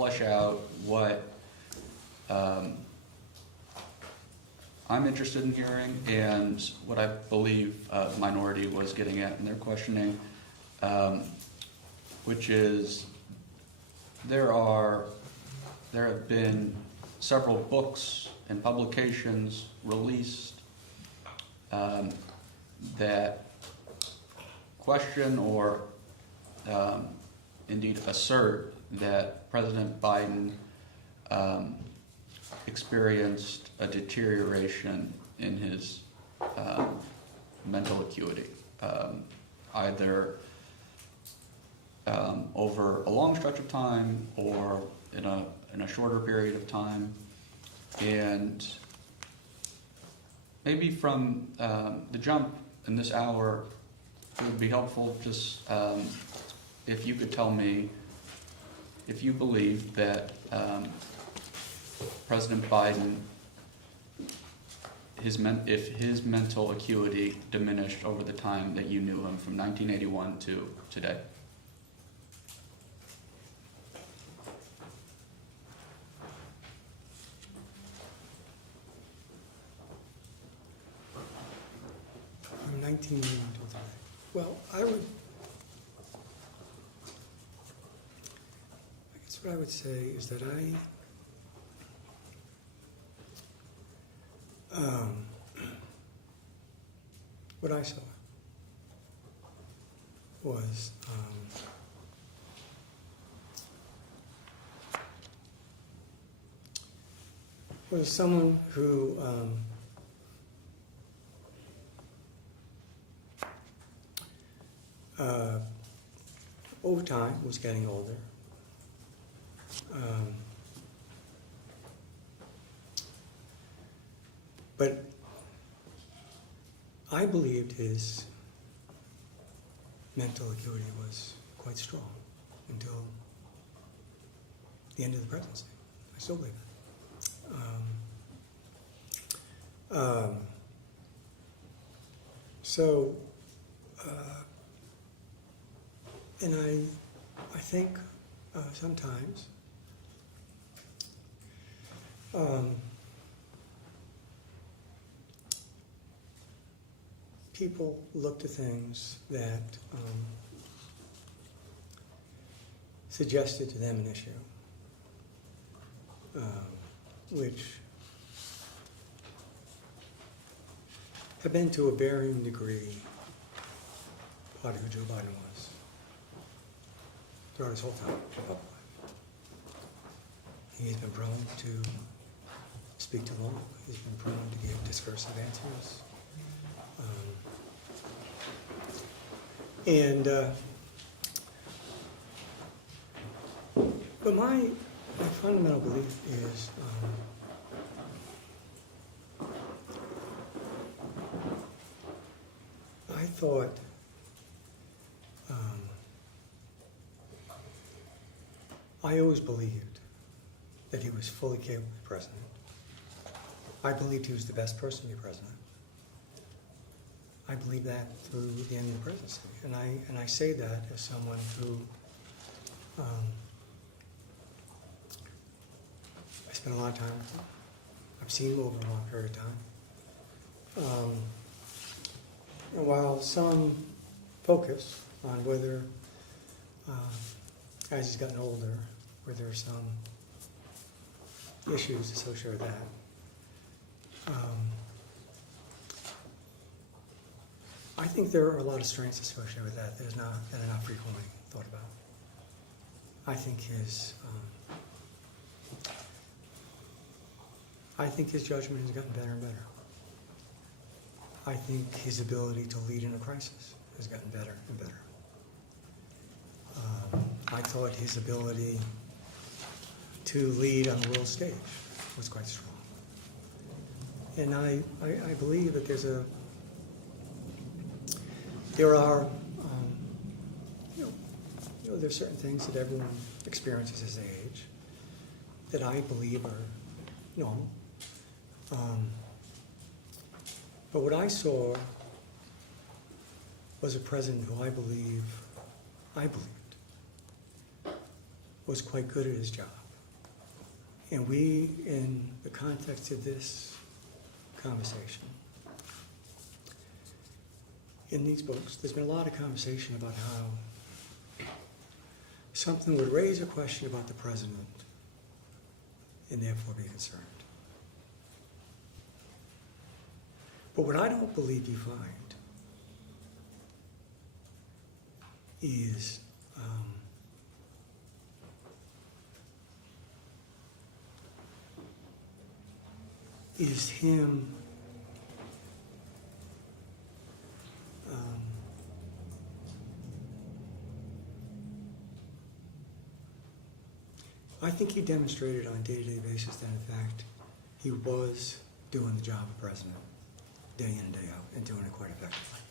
flesh out what I'm interested in hearing and what I believe the minority was getting at in their questioning, which is there have been several books and publications released that question or indeed assert that President Biden experienced a deterioration in his mental acuity, either over a long stretch of time or in a shorter period of time. And maybe from the jump in this hour, it would be helpful just if you could tell me if you believe that President Biden, if his mental acuity diminished over the time that you knew him from 1981 to today. From 1981 to today. Well, I guess what I would say is that what I saw was someone who over time was getting older. But I believed his mental acuity was quite strong until the end of the presidency. I still believe it. And I think sometimes people look to things that suggested to them an issue, which have been to a varying degree part of who Joe Biden was throughout his whole time. He's been prone to speak too long. He's been prone to give discursive answers. But my fundamental belief is I thought I always believed that he was fully capable of president. I believed he was the best person to be president. I believe that through the end of the presidency, and I say that as someone who I spent a lot of time with him. I've seen him over a long period of time. And while some focus on whether, as he's gotten older, where there are some issues associated with that, I think there are a lot of strengths associated with that that are not frequently thought about. I think his judgment has gotten better and better. I think his ability to lead in a crisis has gotten better and better. I thought his ability to lead on the world stage was quite strong. And I believe that there's certain things that everyone experiences as they age that I believe are normal. But what I saw was a president who I believed was quite good at his job. And we, in the context of this conversation, in these books, there's been a lot of conversation about how something would raise a question about the president and therefore be concerned. But what I don't believe you find is him I think he demonstrated on a day-to-day basis that in fact he was doing the job of president day in and day out and doing it quite effectively.